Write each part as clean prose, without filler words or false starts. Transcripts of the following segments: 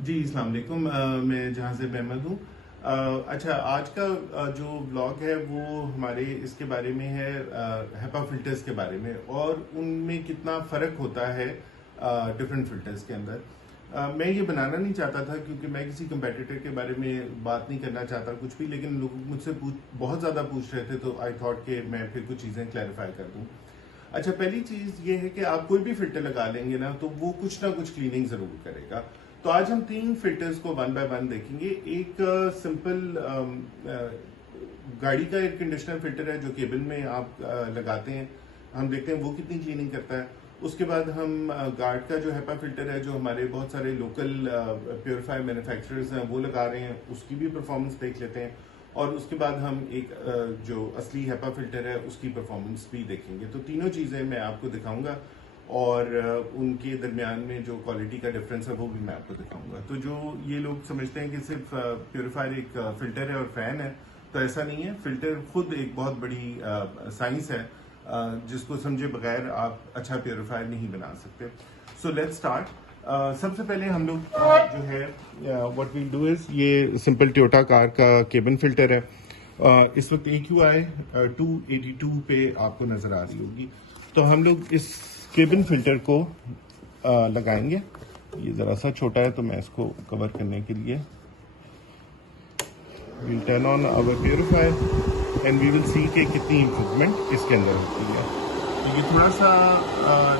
जी अस्सलाम वालेकुम। मैं जहाँ से अहमद हूँ। अच्छा, आज का जो व्लॉग है वो हमारे इसके बारे में है, हेपा फिल्टर्स के बारे में और उनमें कितना फ़र्क होता है डिफरेंट फिल्टर्स के अंदर। मैं ये बनाना नहीं चाहता था क्योंकि मैं किसी कंपेटिटर के बारे में बात नहीं करना चाहता कुछ भी, लेकिन लोग मुझसे बहुत ज़्यादा पूछ रहे थे तो आई थॉट कि मैं फिर कुछ चीज़ें क्लैरिफाई कर दूँ। अच्छा, पहली चीज ये है कि आप कोई भी फिल्टर लगा लेंगे ना तो वो कुछ ना कुछ क्लीनिंग जरूर करेगा। तो आज हम 3 फिल्टर्स को वन बाय वन देखेंगे। एक सिंपल गाड़ी का एयर कंडीशनर फिल्टर है जो केबिन में आप लगाते हैं, हम देखते हैं वो कितनी क्लीनिंग करता है। उसके बाद हम गार्ड का जो हेपा फिल्टर है जो हमारे बहुत सारे लोकल प्योरीफायर मैन्युफैक्चरर्स हैं वो लगा रहे हैं, उसकी भी परफॉर्मेंस देख लेते हैं। और उसके बाद हम एक जो असली हेपा फिल्टर है उसकी परफॉर्मेंस भी देखेंगे। तो तीनों चीज़ें मैं आपको दिखाऊंगा और उनके दरमियान में जो क्वालिटी का डिफरेंस है वो भी मैं आपको दिखाऊंगा। तो जो ये लोग समझते हैं कि सिर्फ प्योरीफायर एक फिल्टर है और फैन है, तो ऐसा नहीं है। फिल्टर खुद एक बहुत बड़ी साइंस है जिसको समझे बगैर आप अच्छा प्योरीफायर नहीं बना सकते। So let's start. सबसे पहले हम लोग जो है व्हाट वी डू इज, ये सिंपल टोयोटा कार का केबिन फिल्टर है। इस वक्त AQI 282 पे आपको नजर आ रही होगी। तो हम लोग इस केबिन फिल्टर को लगाएंगे। ये जरा सा छोटा है तो मैं इसको कवर करने के लिए we'll turn on our purifier and we will see कि कितनी इम्प्रूवमेंट इसके अंदर होती है। तो ये थोड़ा सा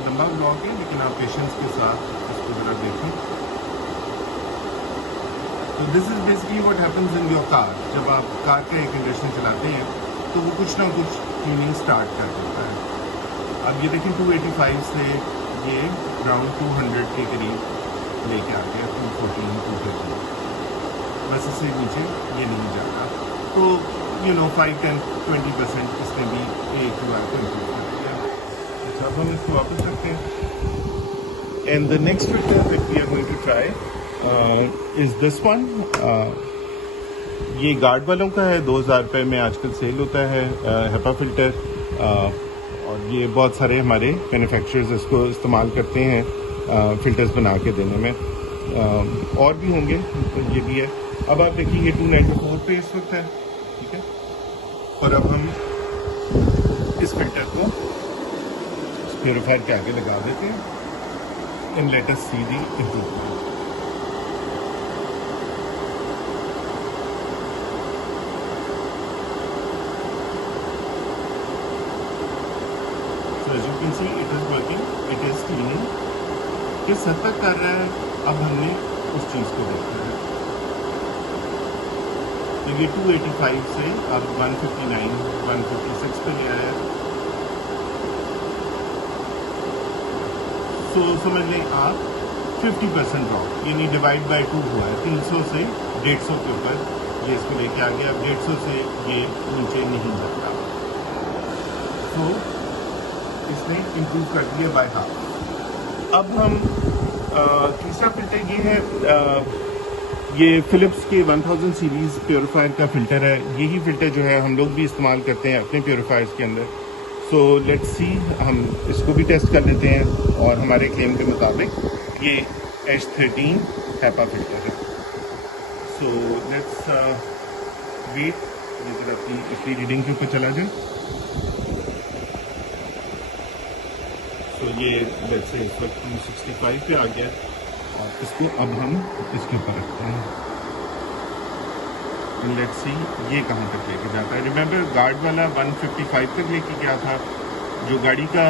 लंबा ब्लॉग है लेकिन आप पेशेंस के साथ इसको जरा देखें। तो this is basically what happens in your car. जब आप कार का एयर कंडीशनर चलाते हैं तो वो कुछ ना कुछ क्लीनिंग स्टार्ट कर देता है। अब ये देखें 285 से ये अराउंड 200 के करीब लेके आ गया, 214 215, बस इससे नीचे ये नहीं जाता। तो 5-10-20% इसने भी AQI को इम्प्रूव कर दिया। अच्छा, अब हम इसको वापस रखते हैं। And the next filter that we are going to try is this one. ये गार्ड वालों का है, 2000 रुपये में आजकल सेल होता है हेपा फिल्टर। और ये बहुत सारे हमारे मैन्युफैक्चरर्स इसको इस्तेमाल करते हैं फिल्टर्स बना के देने में। और भी होंगे, ये भी है। अब आप देखिए ये 294 पे इस वक्त है, ठीक है। और अब हम इस फिल्टर को प्योरीफायर के आगे लगा देते हैं and let us see the improvement. So as you can see it is working, it is cleaning। किस हद तक कर रहा है अब हमने उस चीज़ को देखना है। तो ये 285 से अब 159 156 पे ले आया। सो समझ लें आप 50% ड्रॉप, यानी डिवाइड बाय 2 हुआ है। 300 से 150 के ऊपर ये इसको लेके आ गया। अब 150 से ये नीचे नहीं जाता, तो इसने इम्प्रूव कर दिया बाय हाफ। अब हम तीसरा फिल्टर ये है, ये फिलिप्स के 1000 सीरीज प्योरीफायर का फिल्टर है। यही फिल्टर जो है हम लोग भी इस्तेमाल करते हैं अपने प्योरीफायर्स के अंदर। सो लेट्स सी, हम इसको भी टेस्ट कर लेते हैं और हमारे क्लेम के मुताबिक ये H13 हेपा फिल्टर है। सो लेट्स वेट, ये जरा अपनी इसकी रीडिंग के ऊपर चला जाए। तो ये लेट्स से इस वक्त 265 पे आ गया और इसको अब हम इसके ऊपर रखते हैं। लेट्स सी ये कहाँ तक लेके जाता है। रिमेंबर गार्ड वाला 155 तक लेके गया था, जो गाड़ी का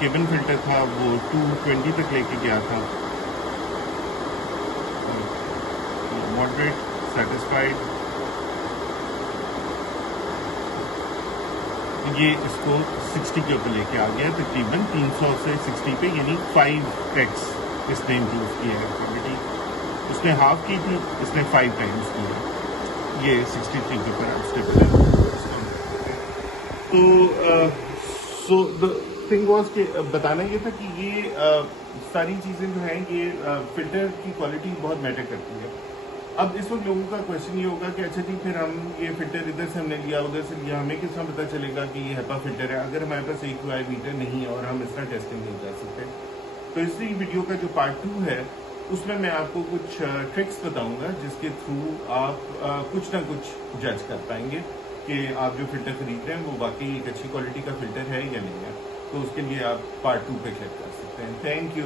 केबिन फिल्टर था वो 220 तक लेके गया था। मॉडरेट, सेटिस्फाइड, ये इसको 60 के ऊपर लेके आ गया, तकरीबन 300 से 60 पे, यानी 5x इसने इम्प्रूव किया है क्वालिटी। उसने हाफ की थी, इसने 5 टाइम्स की है। ये 63 के ऊपर आप स्टेबल है। तो सो द थिंग वाज कि बताना ये था कि ये सारी चीज़ें जो हैं ये फिल्टर की क्वालिटी बहुत मैटर करती है। अब इस वक्त लोगों का क्वेश्चन ये होगा कि अच्छा जी, फिर हम ये फिल्टर इधर से हमने लिया उधर से लिया, हमें किस तरह पता चलेगा कि ये हेपा फिल्टर है अगर हमारे पास AQI मीटर नहीं है और हम इस तरह टेस्टिंग नहीं कर सकते। तो इसी वीडियो का जो पार्ट 2 है उसमें मैं आपको कुछ ट्रिक्स बताऊंगा जिसके थ्रू आप कुछ ना कुछ जज कर पाएंगे कि आप जो फिल्टर खरीद रहे हैं वो वाकई एक अच्छी क्वालिटी का फिल्टर है या नहीं है। तो उसके लिए आप पार्ट 2 पे क्लिक कर सकते हैं। Thank you.